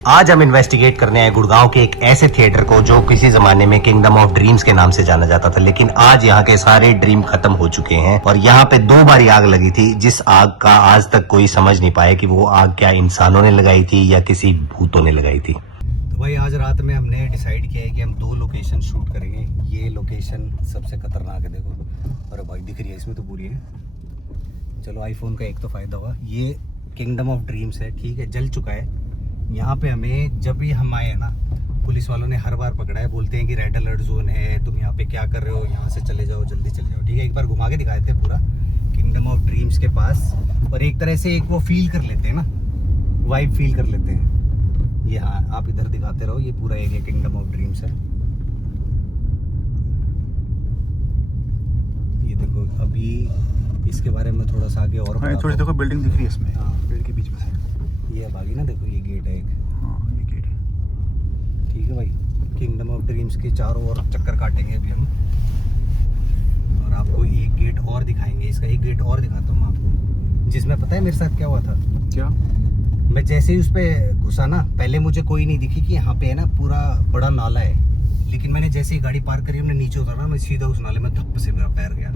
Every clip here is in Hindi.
आज हम इन्वेस्टिगेट करने आए गुड़गांव के एक ऐसे थिएटर को जो किसी जमाने में किंगडम ऑफ ड्रीम्स के नाम से जाना जाता था, लेकिन आज यहाँ के सारे ड्रीम खत्म हो चुके हैं और यहाँ पे 2 बार आग लगी थी, जिस आग का आज तक कोई समझ नहीं पाया कि वो आग क्या इंसानों ने लगाई थी या किसी भूतों ने लगाई थी। तो भाई आज रात में हमने डिसाइड किया है कि हम 2 लोकेशन शूट करेंगे। ये लोकेशन सबसे खतरनाक है, देखो। अरे भाई दिख रही है इसमें तो पूरी है। चलो आईफोन का एक तो फायदा हुआ, ये किंगडम ऑफ ड्रीम्स है, ठीक है, जल चुका है। यहाँ पे हमें जब भी हम आए हैं ना, पुलिस वालों ने हर बार पकड़ा है, बोलते हैं कि रेड अलर्ट जोन है, तुम यहाँ पे क्या कर रहे हो, यहाँ से चले जाओ, जल्दी चले जाओ, ठीक है। एक बार घुमा के दिखाए थे पूरा किंगडम ऑफ ड्रीम्स के पास, और एक तरह से एक वो फील कर लेते हैं ना, वाइब फील कर लेते हैं। ये हाँ, आप इधर दिखाते रहो, ये पूरा एरिया किंगडम ऑफ ड्रीम्स है। ये देखो, अभी इसके बारे में थोड़ा सा आगे और थोड़ी देखो, बिल्डिंग दिख रही है इसमें, हाँ, पेड़ के बीच में से। ये अब आगे ना, देखो ये गेट है एक, हाँ ये गेट है, ठीक है भाई। किंगडम ऑफ ड्रीम्स के चारों ओर चक्कर काटेंगे अभी हम, और आपको एक गेट और दिखाएंगे। इसका एक गेट और दिखाता हूँ आपको, जिसमें पता है मेरे साथ क्या हुआ था। क्या? मैं जैसे ही उस पर घुसा ना, पहले मुझे कोई नहीं दिखी कि यहाँ पे है ना पूरा बड़ा नाला है, लेकिन मैंने जैसे ही गाड़ी पार्क करी, हमने नीचे उतरा, मैं सीधा उस नाले में धप से मेरा पैर गया।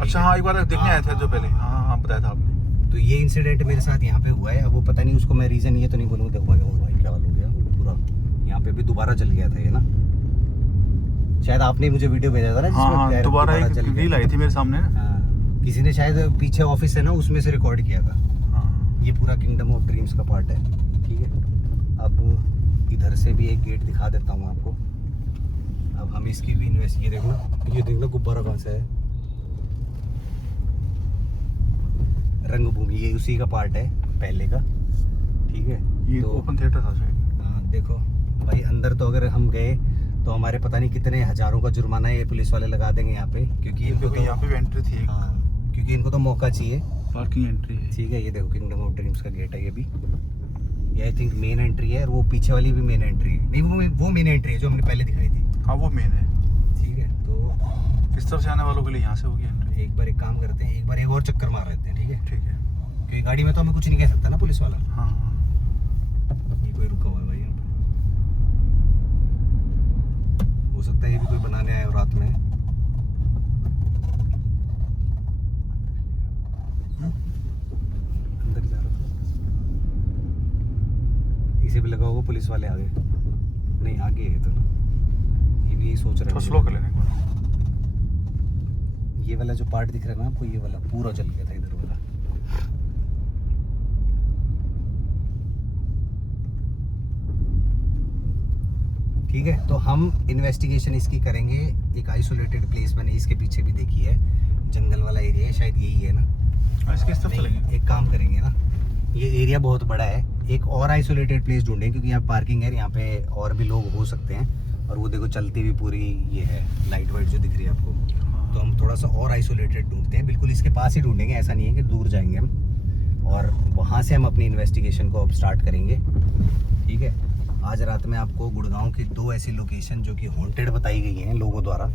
अच्छा हाँ, एक बार देखने आए थे जो पहले, हाँ बताया था आपने। तो ये इंसिडेंट मेरे साथ यहाँ पे हुआ है। अब वो पता नहीं, उसको मैं रीजन ये तो नहीं बोलूँगा, देखो भाई क्या हाल हो गया पूरा, यहाँ पे भी दोबारा जल गया था ये ना। शायद आपने मुझे वीडियो भेजा था ना, हाँ, दोबारा एक रील आई थी मेरे सामने ना। हाँ, किसी ने शायद पीछे ऑफिस है ना, उसमें से रिकॉर्ड किया था। हाँ। ये पूरा किंगडम ऑफ ड्रीम्स का पार्ट है, ठीक है। अब इधर से भी एक गेट दिखा देता हूँ आपको। अब हम इसकी भी ये देखना गुब्बारा कहाँ से है, रंगभूमि, ये उसी का पार्ट है पहले का, ठीक है। ये तो ओपन थिएटर था शायद। हाँ देखो भाई, अंदर तो अगर हम गए तो हमारे पता नहीं कितने हजारों का जुर्माना ये पुलिस वाले लगा देंगे यहाँ पे, क्योंकि इनको तो यहाँ पे एंट्री थी। हाँ, क्योंकि इनको तो मौका चाहिए, पार्किंग एंट्री है, ठीक है। ये देखो किंगडम ऑफ ड्रीम्स का गेट है ये भी, ये आई थिंक मेन एंट्री है, और वो पीछे वाली भी मेन एंट्री है। नहीं, वो मेन एंट्री है जो हमने पहले दिखाई थी। हाँ वो मेन है, ठीक है। तो इस तरफ से आने वालों के लिए यहाँ से होगी एंट्री। एक बार एक काम करते हैं, एक बार एक और चक्कर मार लेते हैं, ठीक है। ठीक है, क्योंकि गाड़ी में तो हमें कुछ नहीं कह सकता ना पुलिस वाला। हाँ। ये कोई रुका हुआ है भाई यहाँ पे, हो सकता है ये भी कोई बनाने आया हो रात में। अंदर जा रहा था, इसे भी लगा होगा पुलिस वाले आगे, नहीं आगे है तो ये भी सोच रहे हैं। स्लो कर लेने को। ये वाला जो पार्ट दिख रहा है ना आपको, ये वाला पूरा जल गया था इधर वाला। ठीक है, तो हम इन्वेस्टिगेशन इसकी करेंगे। एक आइसोलेटेड प्लेस मैंने इसके पीछे भी देखी है, जंगल वाला एरिया है, शायद यही है ना। इसके इस तरफ चलेंगे। एक काम करेंगे ना, ये एरिया बहुत बड़ा है, एक और आइसोलेटेड प्लेस ढूंढें, क्योंकि यहाँ पार्किंग है, यहाँ पे और भी लोग हो सकते हैं। और वो देखो चलती हुई पूरी ये है लाइट वाइट जो दिख रही है आपको। तो हम थोड़ा सा और आइसोलेटेड ढूंढते हैं, बिल्कुल इसके पास ही ढूंढेंगे, ऐसा नहीं है कि दूर जाएंगे हम, और वहाँ से हम अपनी इन्वेस्टिगेशन को अब स्टार्ट करेंगे, ठीक है। आज रात में आपको गुड़गांव की 2 ऐसी लोकेशन जो कि हॉन्टेड बताई गई हैं लोगों द्वारा,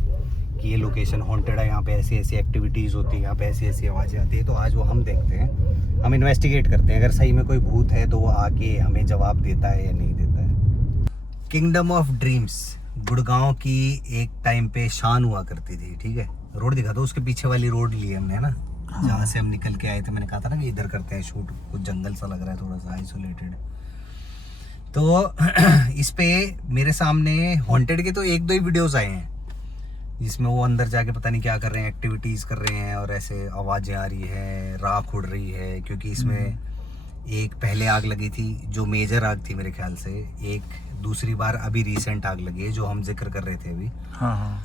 कि ये लोकेशन हॉन्टेड है, यहाँ पे ऐसी ऐसी एक्टिविटीज़ होती है, यहाँ पे ऐसी ऐसी आवाज़ें आती है। तो आज वो हम देखते हैं, हम इन्वेस्टिगेट करते हैं, अगर सही में कोई भूत है तो वो आके हमें जवाब देता है या नहीं देता है। किंगडम ऑफ ड्रीम्स गुड़गांव की एक टाइम पे शान हुआ करती थी, ठीक है। रोड दिखा दो, उसके पीछे वाली रोड ली हमने, है ना, जहाँ से हम निकल के आए थे। मैंने कहा था ना कि इधर करते हैं शूट, कुछ जंगल सा लग रहा है, थोड़ा सा आइसोलेटेड। तो इस पे मेरे सामने हॉन्टेड के तो 1-2 ही वीडियोस आए हैं, जिसमें वो अंदर जाके पता नहीं क्या कर रहे हैं, एक्टिविटीज़ कर रहे हैं, और ऐसे आवाज़ें आ रही है, राख उड़ रही है। क्योंकि इसमें एक पहले आग लगी थी जो मेजर आग थी मेरे ख्याल से, एक दूसरी बार अभी रिसेंट आग लगी है जो हम जिक्र कर रहे थे अभी। हाँ हाँ,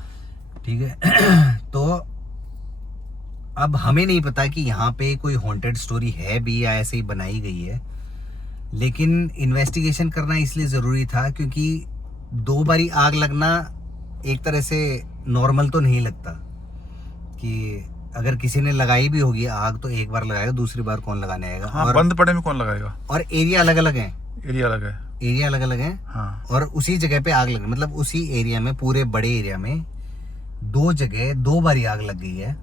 ठीक है। तो अब हमें नहीं पता कि यहाँ पे कोई हॉन्टेड स्टोरी है भी या ऐसे ही बनाई गई है, लेकिन इन्वेस्टिगेशन करना इसलिए ज़रूरी था क्योंकि 2 बारी आग लगना एक तरह से नॉर्मल तो नहीं लगता, कि अगर किसी ने लगाई भी होगी आग तो एक बार लगाएगा, दूसरी बार कौन लगाने आएगा। हाँ, और बंद पड़े में कौन लगाएगा। और एरिया अलग अलग है, एरिया अलग है, एरिया अलग अलग है। हाँ। और उसी जगह पे आग लग, मतलब उसी एरिया में, पूरे बड़े एरिया में 2 जगह 2 बारी आग लग गई है।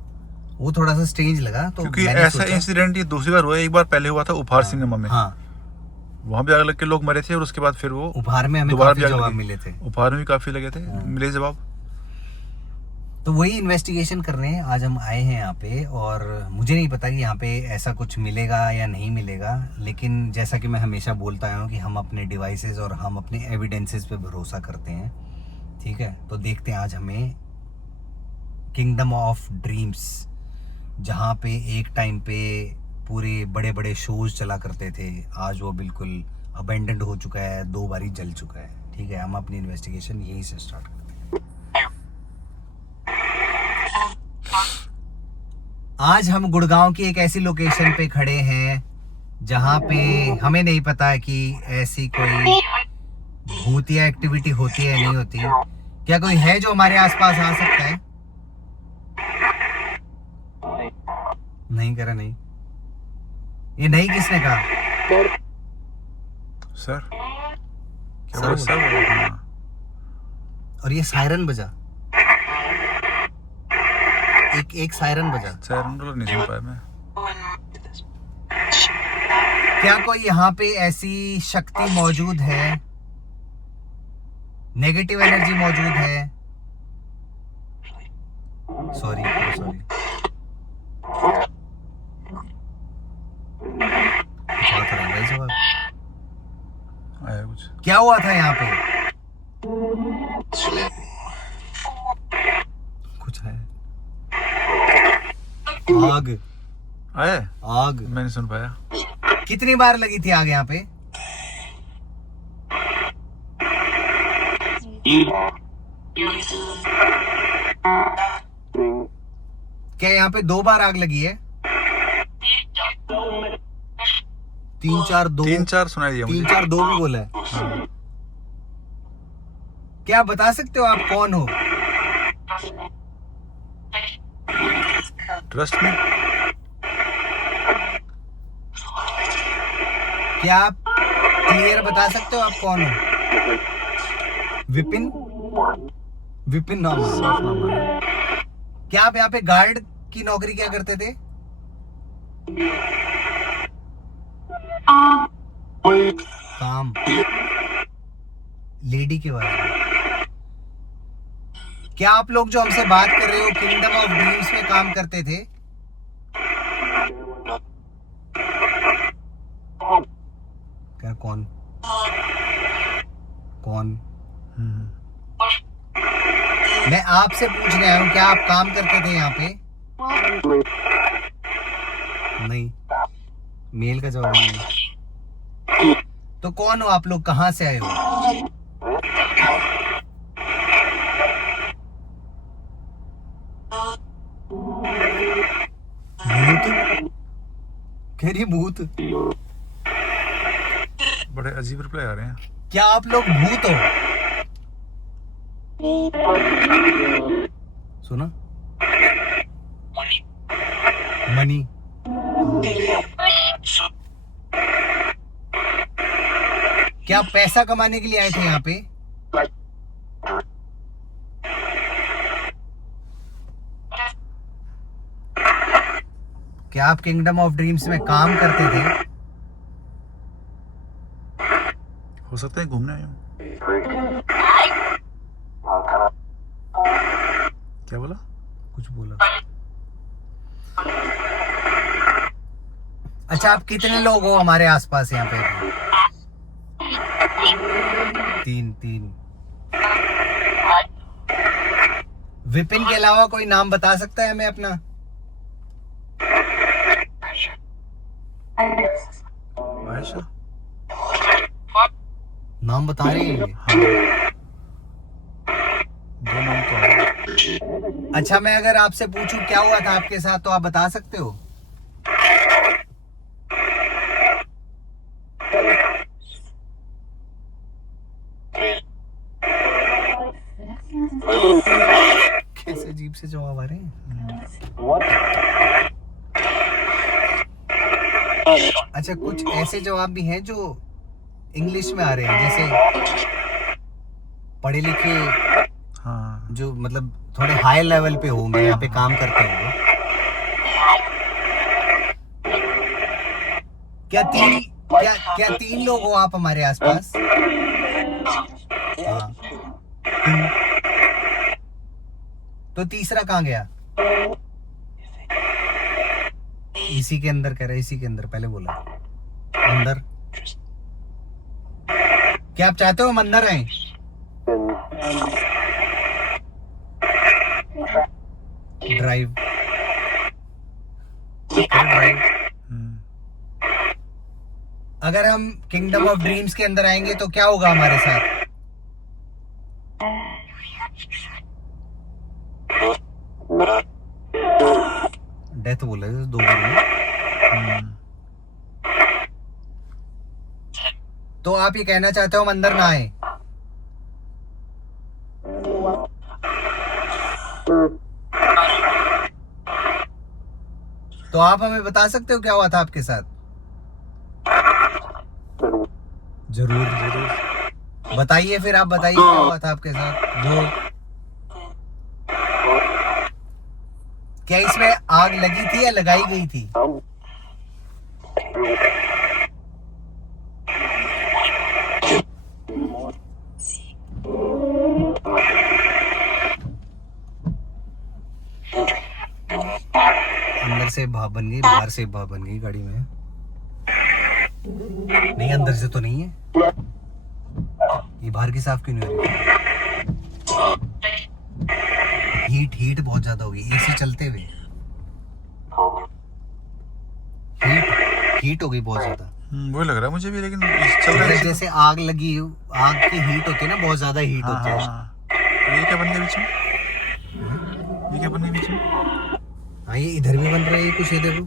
वो थोड़ा सा स्ट्रेंज लगा। तो क्योंकि ऐसा इंसिडेंट ये दूसरी बार हुआ है, एक बार पहले हुआ था उपहार सिनेमा में। हाँ, वहाँ भी आग लग के लोग मरे थे और उसके बाद फिर वो उपहार में हमें दोबारा काफी भी आग जवाब लगी। मिले थे। उपहार में भी काफी लगे थे, मिले जवाब। तो वही इन्वेस्टिगेशन करने आज हम आए हैं यहाँ पे, और मुझे नहीं पता कि यहाँ पे ऐसा कुछ मिलेगा या नहीं मिलेगा, लेकिन जैसा कि मैं हमेशा बोलता आया हूँ कि हम अपने डिवाइसेस और हम अपने एविडेंसेस पे भरोसा करते हैं, ठीक है। तो देखते हैं आज हमें किंगडम ऑफ ड्रीम्स, जहाँ पे एक टाइम पे पूरे बड़े बड़े शोज चला करते थे, आज वो बिल्कुल अबेंडेंड हो चुका है, 2 बारी जल चुका है, ठीक है। हम अपनी इन्वेस्टिगेशन यहीं से स्टार्ट करते हैं। आज हम गुड़गांव की एक ऐसी लोकेशन पे खड़े हैं जहाँ पे हमें नहीं पता है कि ऐसी कोई भूतिया एक्टिविटी होती है नहीं होती। क्या कोई है जो हमारे आसपास आ सकता है? नहीं करा, नहीं। ये नहीं किसने कहा? सर क्या सर बोला? सर बोला? हाँ। और ये सायरन बजा, एक सायरन बजा। सायरन रोल नहीं सुन पाया मैं। क्या कोई यहाँ पे ऐसी शक्ति मौजूद है, नेगेटिव एनर्जी मौजूद है? सॉरी सॉरी, जवाब आया कुछ? क्या हुआ था यहाँ पे? कुछ है? आग, आया? आग। मैं नहीं सुन पाया। कितनी बार लगी थी आग यहाँ पे? क्या यहाँ पे 2 बार आग लगी है? 3 4 2 3 4 सुनाई दिया 3 मुझे। 4 2 भी बोला है। हाँ। क्या आप बता सकते हो आप कौन हो? ट्रस्ट में क्या आप क्लियर बता सकते हो आप कौन हो? विपिन, विपिन नाम है। साफ नाम है। क्या आप यहाँ पे गार्ड की नौकरी क्या करते थे? काम, लेडी के बारे में। क्या आप लोग जो हमसे बात कर रहे हो किंगडम ऑफ ड्रीम्स में काम करते थे? क्या कौन कौन? मैं आपसे पूछने आया हूँ, क्या आप काम करते थे यहाँ पे? नहीं, मेल का जवाब नहीं। तो कौन हो आप लोग, कहाँ से आए हो? भूत कह रही है, भूत। बड़े अजीब रिप्लाई आ रहे हैं। क्या आप लोग भूत हो? सुना? मनी। क्या आप पैसा कमाने के लिए आए थे यहाँ पे? क्या आप किंगडम ऑफ ड्रीम्स में काम करते थे? हो सकता है घूमने आए हूँ। क्या बोला? कुछ बोला। अच्छा, आप कितने लोग हो हमारे आसपास यहाँ पे? 3। विपिन के अलावा कोई नाम बता सकता है हमें अपना? आयशा? नाम बता रहे हैं ये। हाँ। 2 नाम तो है। अच्छा, मैं अगर आपसे पूछूं क्या हुआ था आपके साथ, तो आप बता सकते हो? कैसे अजीब से जवाब आ रहे हैं। अच्छा, कुछ ऐसे जवाब भी हैं जो इंग्लिश में आ रहे हैं, जैसे पढ़े लिखे हाँ। जो मतलब थोड़े हाई लेवल पे होंगे, यहाँ पे काम करते होंगे। क्या क्या 3 लोग हो आप हमारे आसपास? हाँ। तो तीसरा कहाँ गया? इसी के अंदर कह रहा है, इसी के अंदर पहले बोला अंदर। क्या आप चाहते हो हम अंदर आए? Drive drive. अगर हम किंगडम ऑफ ड्रीम्स के अंदर आएंगे तो क्या होगा हमारे साथ? डेथ बोला है 2 बार। तो आप ये कहना चाहते हो हम अंदर ना आए? तो आप हमें बता सकते हो क्या हुआ था आपके साथ? जरूर जरूर बताइए, फिर आप बताइए क्या हुआ था आपके साथ। जो क्या इसमें आग लगी थी या लगाई गई थी? अंदर से भाप बन गई, बाहर से भाप बन गई गाड़ी में। नहीं, अंदर से तो नहीं है। ये बाहर की साफ क्यों नहीं हो रही? हीट बहुत ज्यादा होगी एसी चलते हुए। हीट हो गई बहुत ज्यादा। वही लग रहा है मुझे भी, लेकिन चल रहा है जैसे आग लगी, आग की हीट होती है ना, बहुत ज्यादा हीट होती है। ये क्या बन गया बीच में? ये क्या बन गया बीच में? हाँ, ये इधर भी बन रहा है, ये कुछ ये देखो,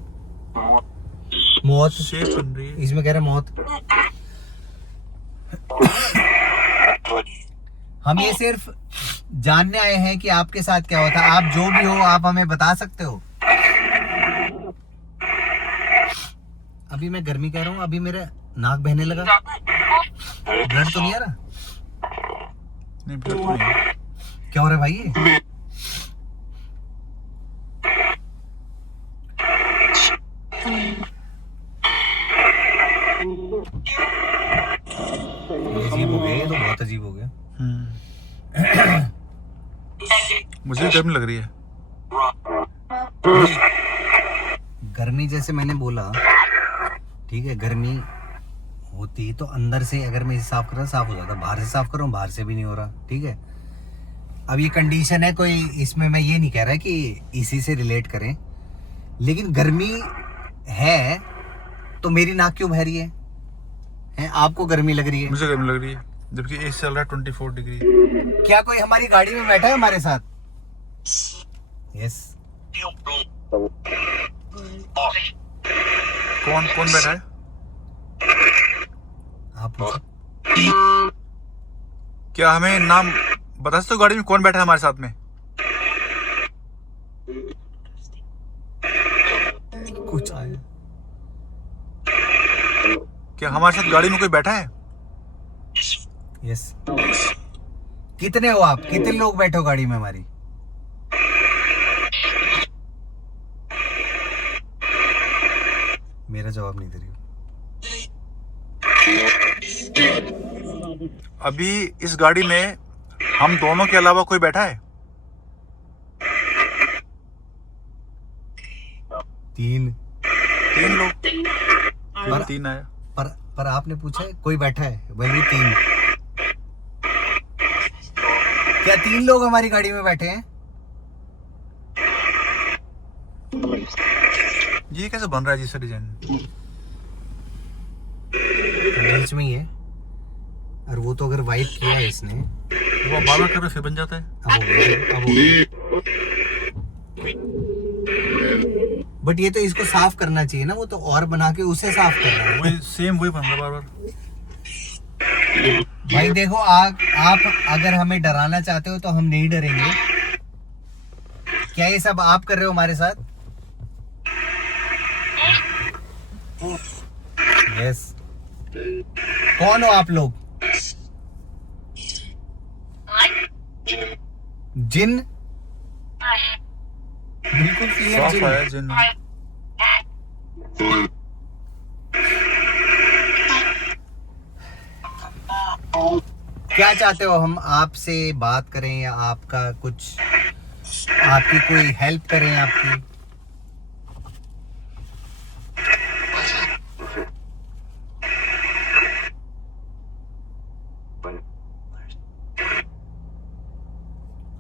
मौत शेप बन रही है। इसमें कह रहे मौत। हम ये सिर्फ जानने आए हैं कि आपके साथ क्या हुआ था। आप जो भी हो, आप हमें बता सकते हो। अभी मैं गर्मी कह रहा हूँ, अभी मेरा नाक बहने लगा। ब्लड तो नहीं आ रहा? नहीं, ब्लड तो नहीं। क्या हो रहा है भाई ये? अजीब हो गया, ये तो बहुत अजीब हो गया। मुझे गर्मी लग रही है। गर्मी जैसे मैंने बोला, ठीक है, गर्मी होती तो अंदर से अगर मैं इसे साफ कर रहा साफ हो जाता, बाहर से साफ कर रहा हूँ, बाहर से भी नहीं हो रहा। ठीक है, अब ये कंडीशन है, कोई इसमें मैं ये नहीं कह रहा कि इसी से रिलेट करें, लेकिन गर्मी है तो मेरी नाक क्यों बह रही है? आपको गर्मी लग रही है? मुझे गर्मी लग रही है, जबकि एसी चल रहा है 24 डिग्री। क्या कोई हमारी गाड़ी में बैठा है हमारे साथ? यस। कौन कौन बैठा है? आप पूछो। क्या हमें नाम बता सकते हो गाड़ी में कौन बैठा है हमारे साथ में? कुछ आया? क्या हमारे साथ गाड़ी में कोई बैठा है? यस। कितने हो आप? कितने लोग बैठे हो गाड़ी में हमारी? मेरा जवाब नहीं दे रही हो। अभी इस गाड़ी में हम दोनों के अलावा कोई बैठा है? 3 लोग। पर 3 आया। पर आपने पूछा है कोई बैठा है, वही 3। क्या 3 लोग हमारी गाड़ी में बैठे हैं? ये कैसे बन रहा है जैसा डिजाइन? बीच में ही है, और वो तो अगर वाइप किया है इसने, वो बार बार कर रहे फिर बन जाता है। अब हो गया। बट ये तो इसको साफ करना चाहिए ना, वो तो और बना के उसे साफ कर रहा है। वही सेम वही बन रहा है बार बार। भाई देखो, आप अगर हमें डराना चाहते हो तो हम नहीं डरेंगे। क्या ये सब आप कर रहे हो हमारे साथ? यस। कौन हो आप लोग? जिन? बिल्कुल क्लियर साफ जिन। है जिन। क्या चाहते हो हम आपसे बात करें या आपका कुछ, आपकी कोई हेल्प करें आपकी?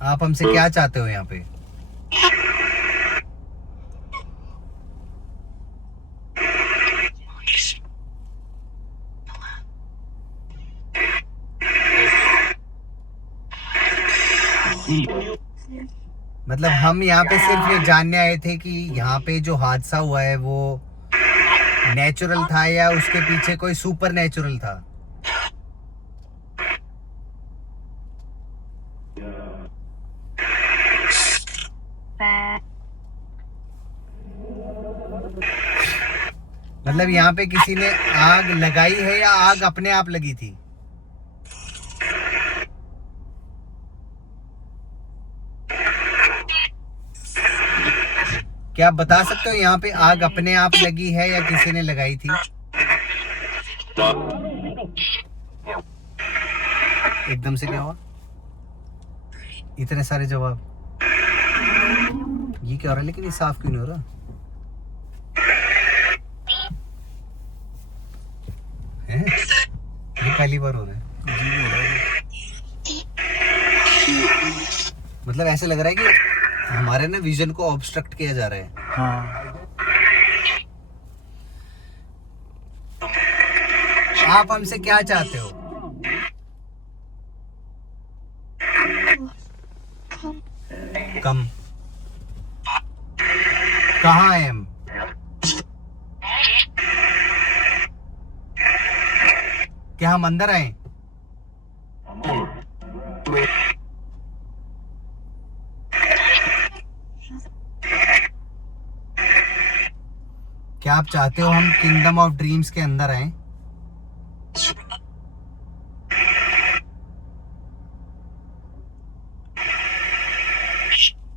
आप हमसे क्या चाहते हो यहाँ पे? मतलब हम यहाँ पे सिर्फ ये जानने आए थे कि यहाँ पे जो हादसा हुआ है वो नेचुरल था या उसके पीछे कोई सुपर नेचुरल था। मतलब यहाँ पे किसी ने आग लगाई है या आग अपने आप लगी थी? क्या आप बता सकते हो यहाँ पे आग अपने आप लगी है या किसी ने लगाई थी? एकदम से क्या हुआ? इतने सारे जवाब, ये क्या हो रहा है? लेकिन ये साफ क्यों नहीं हो रहा है? ये पहली बार हो रहा है। मतलब ऐसे लग रहा है कि हमारे ना विजन को ऑब्स्ट्रक्ट किया जा रहा है। हाँ। आप हमसे क्या चाहते हो? कम कहाँ है हम? क्या हम अंदर आए? क्या आप चाहते हो हम किंगडम ऑफ ड्रीम्स के अंदर आए?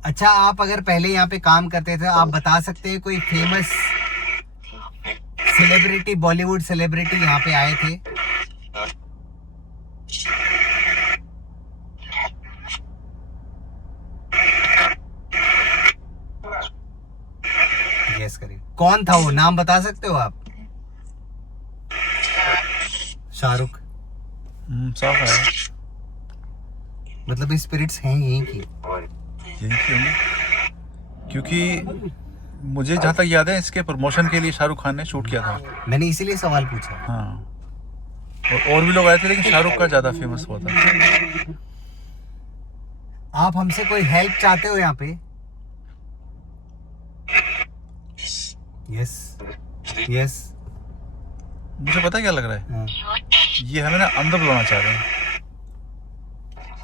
अच्छा, आप अगर पहले यहाँ पे काम करते थे, आप बता सकते हैं कोई फेमस सेलिब्रिटी, बॉलीवुड सेलिब्रिटी यहाँ पे आए थे? गेस करिए कौन था वो, नाम बता सकते हो आप? शाहरुख। साफ है। मतलब स्पिरिट्स हैं यहीं की? यही क्यों? क्योंकि मुझे जहाँ तक याद है इसके प्रमोशन के लिए शाहरुख खान ने शूट किया था। मैंने इसीलिए सवाल पूछा। हाँ, और भी लोग आए थे लेकिन शाहरुख का ज्यादा फेमस हुआ था। आप हमसे कोई हेल्प चाहते हो यहाँ पे? Yes yes. मुझे पता क्या लग रहा है, हाँ, ये हमें ना अंदर बुलाना चाह रहे हैं।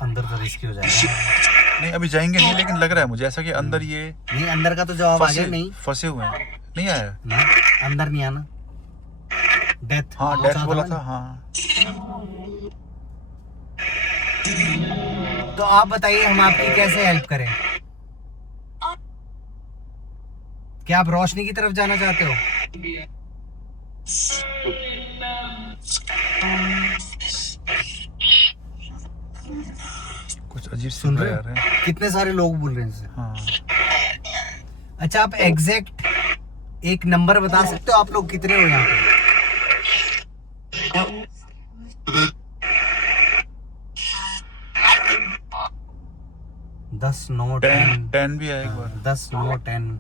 अंदर तो रिस्की हो जाएगा। नहीं अभी जाएंगे नहीं, लेकिन लग रहा है मुझे ऐसा कि अंदर ये नहीं, अंदर का तो जवाब आ गया। नहीं फंसे हुए हैं। नहीं आया ना, अंदर नहीं आना। डेथ। हाँ, डेथ बोला था। हाँ, तो आप बताइए हम आपकी कैसे हेल्प करें? क्या आप रोशनी की तरफ जाना चाहते हो? कुछ अजीब सुन रहे आ रहे हैं। कितने सारे लोग बोल रहे हैं इससे। हाँ, अच्छा, आप एग्जैक्ट एक नंबर बता सकते हो आप लोग कितने हो यहाँ पे? दस, 9, 10। 10 भी आया एक बार। 10, 9, 10,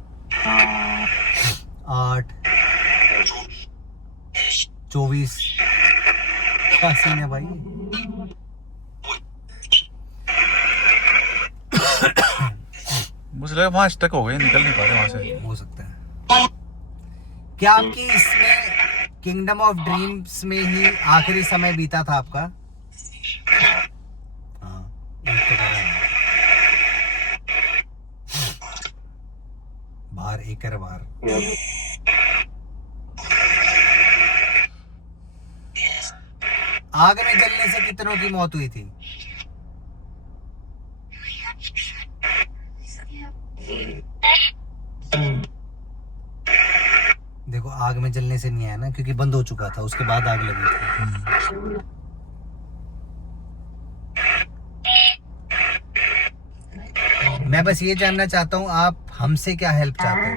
8, 24। क्या सीन है भाई? मुझे लगा वहां स्टक हो गए, निकल नहीं पा रहे वहां से। हो सकता है। क्या आपकी इसमें किंगडम ऑफ ड्रीम्स में ही आखिरी समय बीता था आपका? हाँ, एक तो कह रहा है। बाहर एक कर बाहर। आग में जलने से कितनों की मौत हुई थी? देखो, आग में जलने से नहीं आया ना, क्योंकि बंद हो चुका था, उसके बाद आग लगी थी। मैं बस ये जानना चाहता हूँ आप हमसे क्या हेल्प चाहते हो?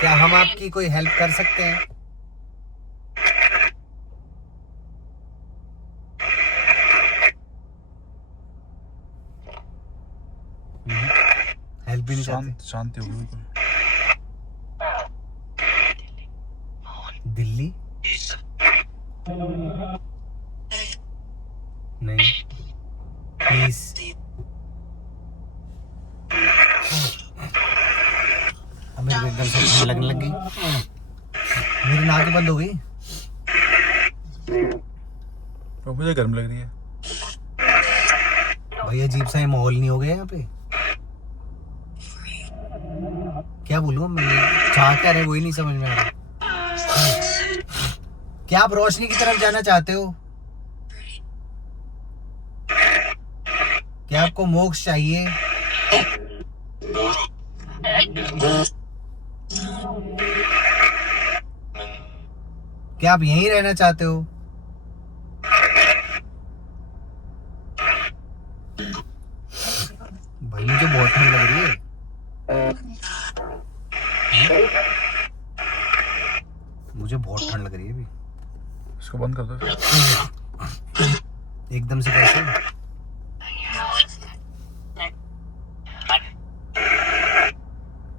क्या हम आपकी कोई हेल्प कर सकते हैं? हेल्प भी नहीं चाहते? शांति होगी बिल्कुल। दिल्ली नहीं, प्लीज। अब मेरे को एकदम से ठंड लगने लग गई, मेरी नाक बंद हो गई। और मुझे गर्म लग रही है। भाई अजीब सा ये माहौल नहीं हो गया यहाँ पे? क्या बोलूँ मैं, चाह क्या रहे वही नहीं समझ में आ रहा। क्या आप रोशनी की तरफ जाना चाहते हो? क्या आपको मोक्ष चाहिए? क्या आप यहीं रहना चाहते हो? भाई मुझे बहुत ठंड लग रही है। मुझे बहुत ठंड लग रही है अभी। इसको बंद कर दो। एकदम से कैसे?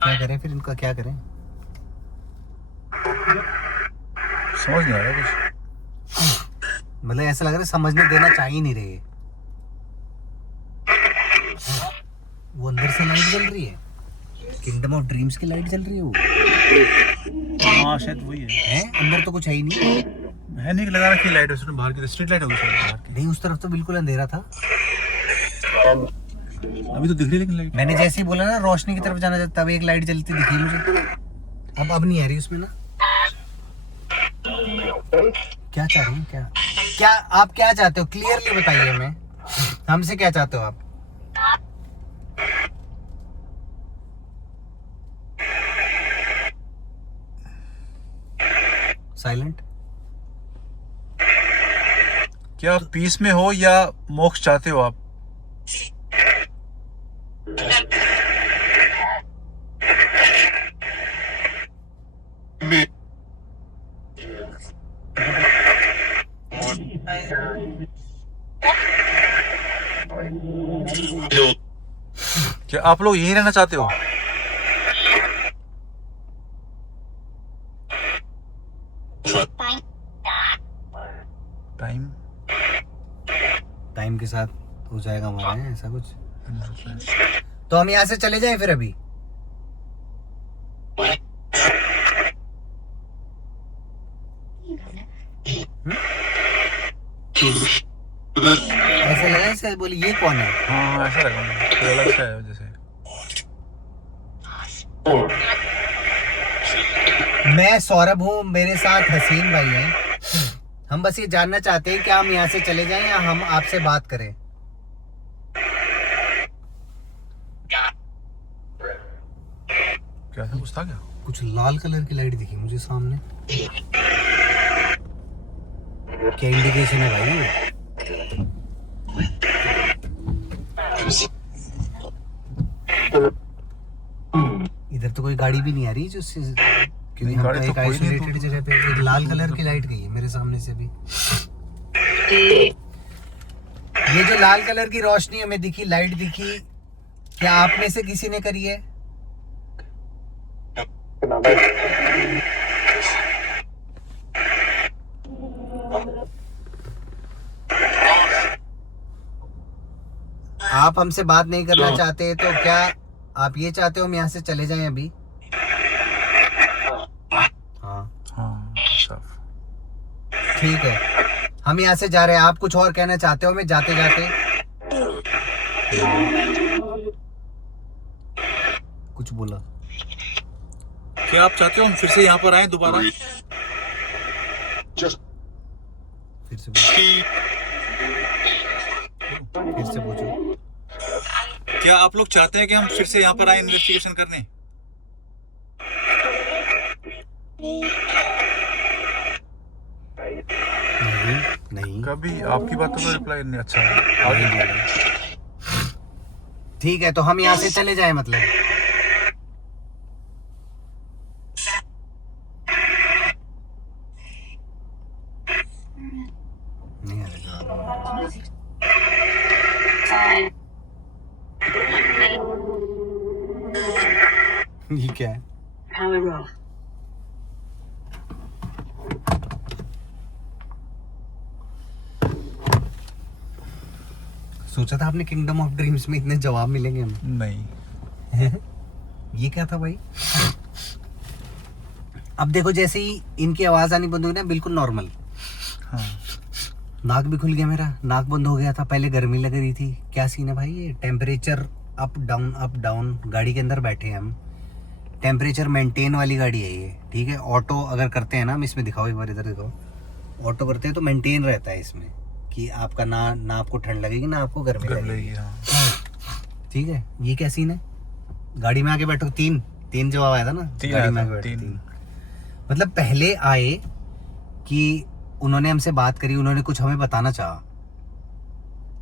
क्या करें फिर, इनका क्या करें? समझ नहीं आ रहा कुछ। मतलब ऐसा लग रहा है समझने देना चाह ही नहीं रहे। वो अंदर से लाइट जल रही है, किंगडम ऑफ ड्रीम्स की लाइट जल रही है वो। हाँ शायद वही है। अंदर तो कुछ है ही नहीं। है नहीं, लगा रखी लाइट उसने बाहर की, स्ट्रीट लाइट होगी शायद बाहर की। नहीं, उस तरफ तो बिल्कुल अंधेरा था। अभी तो दिख रही है लेकिन लाइट। मैंने जैसे ही बोला ना रोशनी की तरफ जाना चाहता, तब एक लाइट जलती दिखी मुझे। अब नहीं आ रही उसमें ना। क्या चाह रही हूँ? क्या आप क्या चाहते हो? क्लियरली बताइए हमें, हमसे क्या चाहते हो आप? साइलेंट। क्या आप पीस में हो या मोक्ष चाहते हो आप? क्या आप लोग यहीं रहना चाहते हो? टाइम के साथ हो जाएगा हमारा, है ऐसा कुछ? तो हम यहाँ से चले जाएं फिर अभी? ऐसा लगा, ऐसे बोली ये कौन है? हाँ ऐसा लगा मुझे, अलग सा है जैसे। मैं सौरभ हूँ, मेरे साथ हसीन भाई हैं। हम बस ये जानना चाहते हैं कि हम यहाँ से चले जाएं या हम आपसे बात करें। क्या था, कुछ था क्या? कुछ लाल कलर की लाइट दिखी मुझे सामने। क्या इंडिकेशन है भाई? इधर तो कोई गाड़ी भी नहीं आ रही जिससे, क्योंकि हम तो एक आइसोलेटेड जगह पे। एक लाल कलर की लाइट गई है मेरे सामने से भी। ये जो लाल कलर की रोशनी हमें दिखी, लाइट दिखी, क्या आप में से किसी ने करी है? आप हमसे बात नहीं करना चाहते तो क्या आप ये चाहते हो हम यहाँ से चले जाएं अभी? हाँ साफ। ठीक है, हम यहाँ से जा रहे हैं। आप कुछ और कहना चाहते हो हमें जाते जाते? कुछ बोला? क्या आप चाहते हो हम फिर से यहाँ पर आए दोबारा? फिर से पूछो। क्या आप लोग चाहते हैं कि हम फिर से यहाँ पर आए इन्वेस्टिगेशन करने? नहीं नहीं कभी आपकी बातों का रिप्लाई नहीं अच्छा है। नहीं बोला। ठीक है, तो हम यहाँ से चले जाएं मतलब। नहीं आ रहा जवाब। ये क्या है? Power off. सोचा था आपने किंगडम ऑफ ड्रीम्स में इतने जवाब मिलेंगे हमें। नहीं। ये क्या था भाई? अब देखो जैसे ही इनकी आवाज आनी बंद हुई ना, बिल्कुल नॉर्मल। हाँ नाक भी खुल गया मेरा, नाक बंद हो गया था, पहले गर्मी लग रही थी। क्या सीन है भाई? ये टेम्परेचर अप डाउन, गाड़ी के अंदर बैठे हैं हम, टेम्परेचर मेंटेन वाली गाड़ी है ये, ठीक है। ऑटो अगर करते हैं ना, हम इसमें दिखाओ एक बार, इधर दिखाओ, ऑटो करते हैं तो मेंटेन रहता है इसमें कि आपका ना आपको ठंड लगेगी ना आपको गर्मी कर लगेगी, लेगी। हाँ ठीक है। ये क्या सीन है? गाड़ी में आके बैठो, तीन जवाब आया था ना, तीन गाड़ी आया में था, आके बैठो, तीन। तीन। मतलब पहले आए कि उन्होंने हमसे बात करी, उन्होंने कुछ हमें बताना चाहा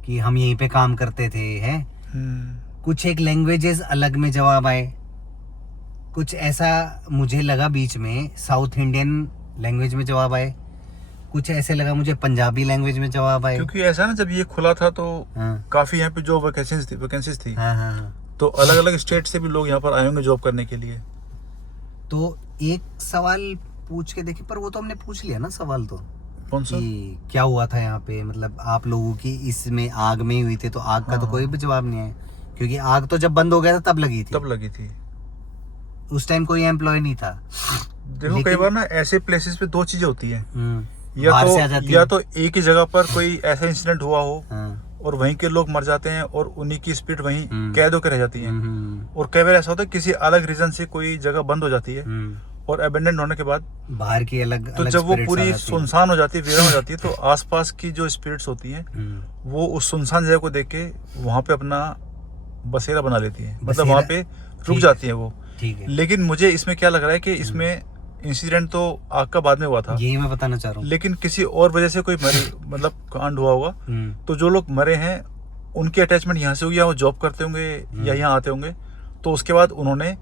कि हम यहीं पे काम करते थे, हैं। कुछ एक लैंग्वेजेस अलग में जवाब आए, कुछ ऐसा मुझे लगा बीच में साउथ इंडियन लैंग्वेज में जवाब आए, कुछ ऐसे लगा मुझे पंजाबी लैंग्वेज में जवाब आए। क्योंकि ऐसा ना, जब ये खुला था तो हाँ काफी यहाँ पे जो वैकेंसीज थी हाँ हाँ हाँ। तो अलग अलग स्टेट से भी लोग यहाँ पर आए होंगे जॉब करने के लिए। तो एक सवाल पूछ के देखिए, पर वो तो हमने पूछ लिया ना सवाल, तो कौन सा? कि क्या हुआ था यहाँ पे, मतलब आप लोगों की इसमें आग में ही हुई थी, तो आग का तो हाँ। कोई भी जवाब नहीं है, क्योंकि आग तो जब बंद हो गया था तब लगी थी, तब लगी थी। उस टाइम कोई एम्प्लॉय नहीं था। देखो कई लेकिन- बार ना ऐसे प्लेसेस पे दो चीजें होती हैं, बाहर से आ जाती या है। तो एक ही जगह पर कोई ऐसा इंसिडेंट हुआ हो हाँ, और वहीं के लोग मर जाते हैं और उन्हीं की स्पिरिट वहीं हम्म। कैद होकर रह जाती है। और कई बार ऐसा होता है किसी अलग रीजन से कोई जगह बंद हो जाती है और अबेंडेंट होने के बाद बाहर की अलग तो अलग जब वो spirits आ पूरी जाती हैं। सुनसान हो जाती है, वीरान हो जाती है, तो आसपास की जो स्पिरिट्स होती हैं वो उस सुनसान जगह को देख के वहां पे अपना बसेरा बना लेती हैं, मतलब बसेरा- वहां पे रुक ठीक जाती हैं वो। ठीक है, लेकिन मुझे इसमें क्या लग रहा है कि इसमें इंसिडेंट तो आग का बाद में हुआ था, यही मैं बताना चाह रहा हूँ। लेकिन किसी और वजह से कोई मतलब कांड हुआ होगा। तो जो लोग मरे हैं उनकी अटैचमेंट यहाँ से होगी, या वो जॉब करते होंगे या यहाँ आते होंगे, तो उसके बाद उन्होंने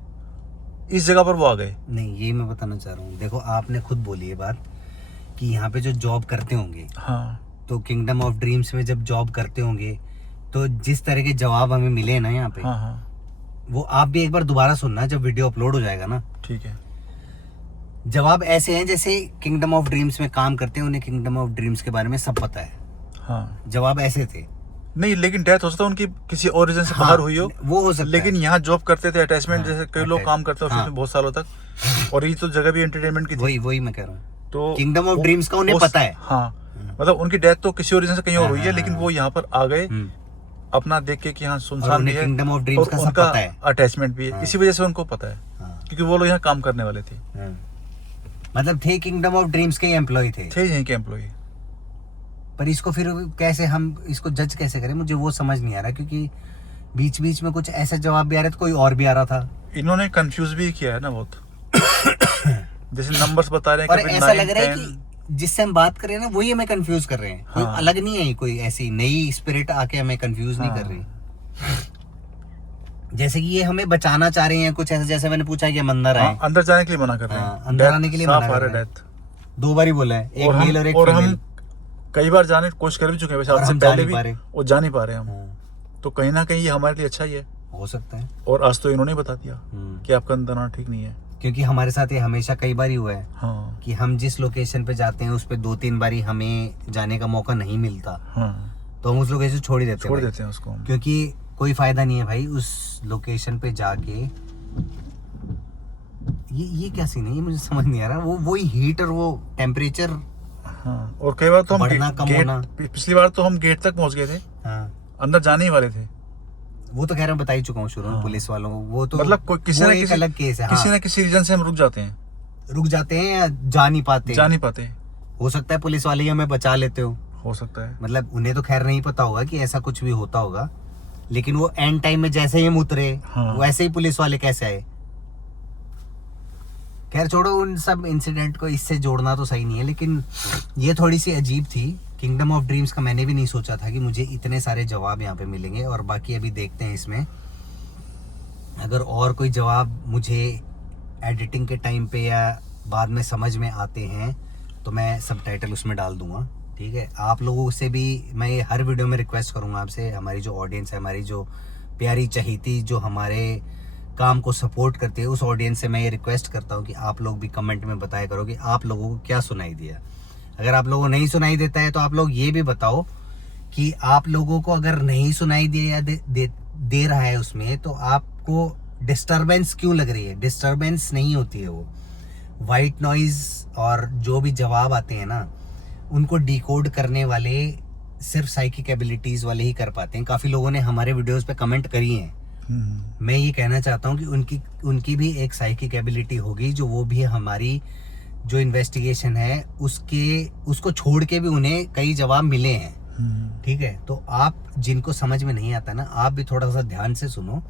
इस जगह पर वो आ गए। नहीं, यही मैं बताना चाह रहा हूँ। देखो आपने खुद बोली ये बात कि यहाँ पे जो जॉब करते होंगे, हाँ तो किंगडम ऑफ ड्रीम्स में जब जॉब करते होंगे, तो जिस तरह के जवाब हमें मिले ना यहाँ पे, हाँ हाँ वो आप भी एक बार दोबारा सुनना जब वीडियो अपलोड हो जाएगा ना। ठीक है। जवाब ऐसे हैं जैसे किंगडम ऑफ ड्रीम्स में काम करते हैं, उन्हें किंगडम ऑफ ड्रीम्स के बारे में सब पता है। हाँ जवाब ऐसे थे। नहीं, लेकिन डेथ हो सकता है उनकी किसी और रीजन से हाँ, बाहर हुई हो, वो हो सकता लेकिन है। यहाँ जॉब करते थे अटैचमेंट, हाँ, जैसे कई लोग काम करते हैं हाँ। ऑफिस में बहुत सालों तक, और ये तो जगह भी एंटरटेनमेंट की थी, वही मैं कह रहा हूँ, तो किंगडम ऑफ ड्रीम्स का उन्हें पता है। हाँ, मतलब उनकी डेथ तो किसी और रीजन से कहीं और हुई है, हाँ, लेकिन हाँ, वो यहाँ पर आ गए हम्म। अपना देख के कि यहाँ और सुनसान भी उन्हें है किंगडम ऑफ ड्रीम्स और का सब उनका पता है। अटैचमेंट भी है, हाँ। इसी वजह से उनको पता है, हाँ, क्योंकि वो लोग यहाँ काम करने वाले थे हाँ। मतलब थे किंगडम ऑफ ड्रीम्स के एम्प्लॉय थे। यहीं के एम्प्लॉय। पर इसको फिर कैसे हम इसको जज कैसे करें, मुझे वो समझ नहीं आ रहा, क्योंकि बीच बीच में कुछ ऐसा जवाब भी आ रहा था, कोई और भी आ रहा था, इन्होंने कंफ्यूज भी किया है ना बहुत। जैसे नंबर्स बता रहे हैं और कि ऐसा लग रहा है 9, 10, कि जिससे हम बात कर रहे हैं ना वही हमें कंफ्यूज कर रहे हैं। कोई हाँ। अलग नहीं है, कोई ऐसी नई स्पिरिट आके हमें कंफ्यूज नहीं हाँ। कर रही। जैसे कि ये हमें बचाना चाह रहे हैं कुछ ऐसा, जैसे मैंने पूछा कि हम अंदर आए। हाँ, अंदर जाने के लिए मना कर रहे हाँ, हैं, अंदर Death, आने के लिए साफ मना आ कर रहा है रहे हैं। death। 2 बार ही बोला है, एक और मेल और एक हम फीमेल। कई बार जाने की कोशिश कर भी चुके हैं, वैसे और आज से हम जा पहले नहीं भी पा रहे। वो जा नहीं पा रहे हम, हाँ, तो कहीं ना कहीं ये हमारे लिए अच्छा ही है। हो सकता है। और आज तो इन्होंने बता दिया कि आपका अंदर आना ठीक नहीं है। क्योंकि हमारे साथ ये हमेशा कई बार ही हुआ है हाँ कि हम जिस लोकेशन पे जाते हैं उस पे 2-3 बारी हमें जाने का मौका नहीं मिलता, हाँ, तो हम उस लोकेशन छोड़ ही देते हैं छोड़ भाई। देते हैं उसको हम। क्योंकि कोई फायदा नहीं है भाई उस लोकेशन पे जाके। ये क्या सीन है, ये मुझे समझ नहीं आ रहा। वो वही हीट और वो टेम्परेचर। हाँ, और कई बार तो हम बढ़ना कम होना। पिछली बार तो हम गेट तक पहुंच गए थे, हाँ, अंदर जाने ही वाले थे। वो तो खैर मैं बता ही चुका हूँ शुरू में हाँ। पुलिस वालों को। वो तो मतलब कोई किसी वो ना एक किसी अलग केस है। किसी हाँ, ना किसी रीजन से हम रुक जाते हैं, रुक जाते हैं या जा नहीं पाते। जा नहीं पाते। हो सकता है पुलिस वाले ही हमें बचा लेते हो सकता है। मतलब उन्हें तो खैर नहीं पता होगा कि ऐसा कुछ भी होता होगा, लेकिन वो एंड टाइम में जैसे ही हम उतरे हाँ। वैसे ही पुलिस वाले कैसे आए। खैर छोड़ो उन सब इंसिडेंट को, इससे जोड़ना तो सही नहीं है, लेकिन ये थोड़ी सी अजीब थी। किंगडम ऑफ ड्रीम्स का मैंने भी नहीं सोचा था कि मुझे इतने सारे जवाब यहाँ पे मिलेंगे। और बाकी अभी देखते हैं इसमें, अगर और कोई जवाब मुझे एडिटिंग के टाइम पे या बाद में समझ में आते हैं तो मैं सबटाइटल उसमें डाल दूंगा। ठीक है, आप लोगों से भी मैं ये हर वीडियो में रिक्वेस्ट करूंगा आपसे, हमारी जो ऑडियंस है, हमारी जो प्यारी चहीती जो हमारे काम को सपोर्ट करती है, उस ऑडियंस से मैं ये रिक्वेस्ट करता हूँ कि आप लोग भी कमेंट में बताया करो कि आप लोगों को क्या सुनाई दिया। अगर आप लोगों को नहीं सुनाई देता है तो आप लोग ये भी बताओ कि आप लोगों को अगर नहीं सुनाई दिया या दे रहा है उसमें, तो आपको डिस्टरबेंस क्यों लग रही है। डिस्टरबेंस नहीं होती है, वो वाइट नॉइज और जो भी जवाब आते हैं ना, उनको डिकोड करने वाले सिर्फ साइकिक एबिलिटीज वाले ही कर पाते हैं। काफ़ी लोगों ने हमारे वीडियोस पे कमेंट करी हैं। मैं ये कहना चाहता हूँ कि उनकी भी एक साइकिक एबिलिटी होगी, जो वो भी हमारी जो इन्वेस्टिगेशन है उसको छोड़ के भी उन्हें कई जवाब मिले हैं। ठीक है, तो आप जिनको समझ में नहीं आता ना, आप भी थोड़ा सा ध्यान से सुनो।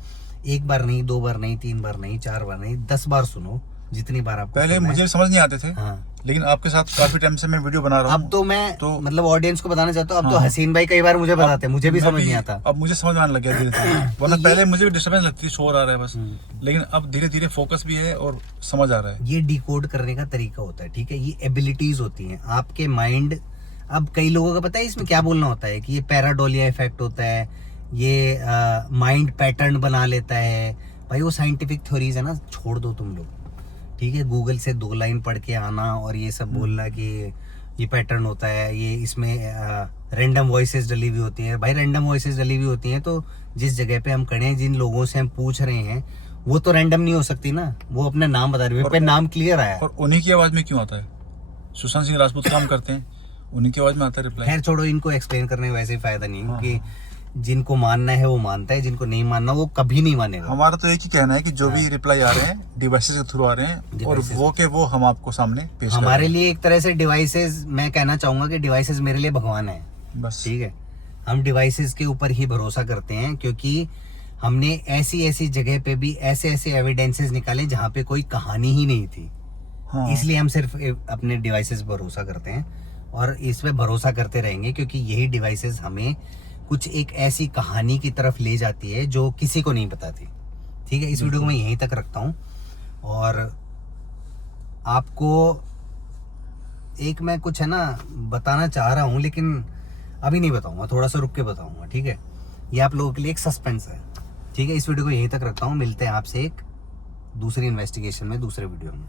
एक बार नहीं, 2 बार नहीं, 3 बार नहीं, 4 बार नहीं, 10 बार सुनो, जितनी बार आपको पहले मुझे समझ नहीं आते थे। हाँ, लेकिन आपके साथ काफी टाइम से मैं वीडियो बना रहा हूँ। अब तो मैं तो मतलब ऑडियंस को बताना चाहता हूँ। अब तो हाँ। हसीन भाई कई बार मुझे बताते हैं, मुझे भी मैं समझ नहीं आता। अब मुझे समझ में आने लग गया धीरे धीरे, वरना ये- पहले मुझे भी डिस्टर्बेंस लगती थी, शोर आ रहा है बस। लेकिन अब धीरे धीरे फोकस भी है और समझ आ रहा है। ये डिकोड करने का तरीका होता है। ठीक है, ये एबिलिटीज होती हैं आपके माइंड। अब कई लोगों का पता है इसमें क्या बोलना होता है कि ये पैराडोलिया इफेक्ट होता है, ये माइंड पैटर्न बना लेता है। भाई वो साइंटिफिक थ्योरीज है ना, छोड़ दो तुम लोग। ठीक है, गूगल से 2 लाइन पढ़ के आना और ये सब बोलना कि ये पैटर्न होता है, ये इसमें रैंडम वॉइसेस डली हुई होती हैं। भाई रैंडम वॉइसेस डली हुई होती हैं तो जिस जगह पे हम खड़े हैं, जिन लोगों से हम पूछ रहे हैं, वो तो रैंडम नहीं हो सकती ना। वो अपना नाम बता रही है, पे नाम क्लियर आया। और उन्हीं की आवाज में क्यों आता है? सुशांत सिंह राजपूत काम करते हैं, उन्हीं की आवाज में आता है रिप्लाई। खैर छोड़ो, इनको एक्सप्लेन करने का वैसे ही फायदा नहीं है, क्योंकि जिनको मानना है वो मानता है, जिनको नहीं मानना वो कभी नहीं मानेगा। हमारा तो एक ही कहना है कि जो भी रिप्लाई आ रहे हैं डिवाइसेस के थ्रू आ रहे हैं, और Devices। वो के वो हम आपको सामने पेश कर हमारे रहे लिए एक तरह से डिवाइसेस, मैं कहना चाहूंगा कि डिवाइसेस मेरे लिए भगवान है। हैं। बस ठीक है, हम डिवाइसेस के ऊपर ही भरोसा करते हैं, क्योंकि हमने ऐसी ऐसी जगह पे भी ऐसे ऐसे एविडेंसेस निकाले जहाँ पे कोई कहानी ही नहीं थी। हाँ। इसलिए हम सिर्फ अपने डिवाइसेस पर भरोसा करते हैं और इस पे भरोसा करते रहेंगे, क्योंकि यही डिवाइसेस हमें कुछ एक ऐसी कहानी की तरफ ले जाती है जो किसी को नहीं बताती। ठीक है, इस वीडियो को मैं यहीं तक रखता हूँ। और आपको एक मैं कुछ है ना बताना चाह रहा हूँ, लेकिन अभी नहीं बताऊंगा, थोड़ा सा रुक के बताऊंगा। ठीक है, ये आप लोगों के लिए एक सस्पेंस है। ठीक है, इस वीडियो को यहीं तक रखता हूँ। मिलते हैं आपसे एक दूसरी इन्वेस्टिगेशन में, दूसरे वीडियो में।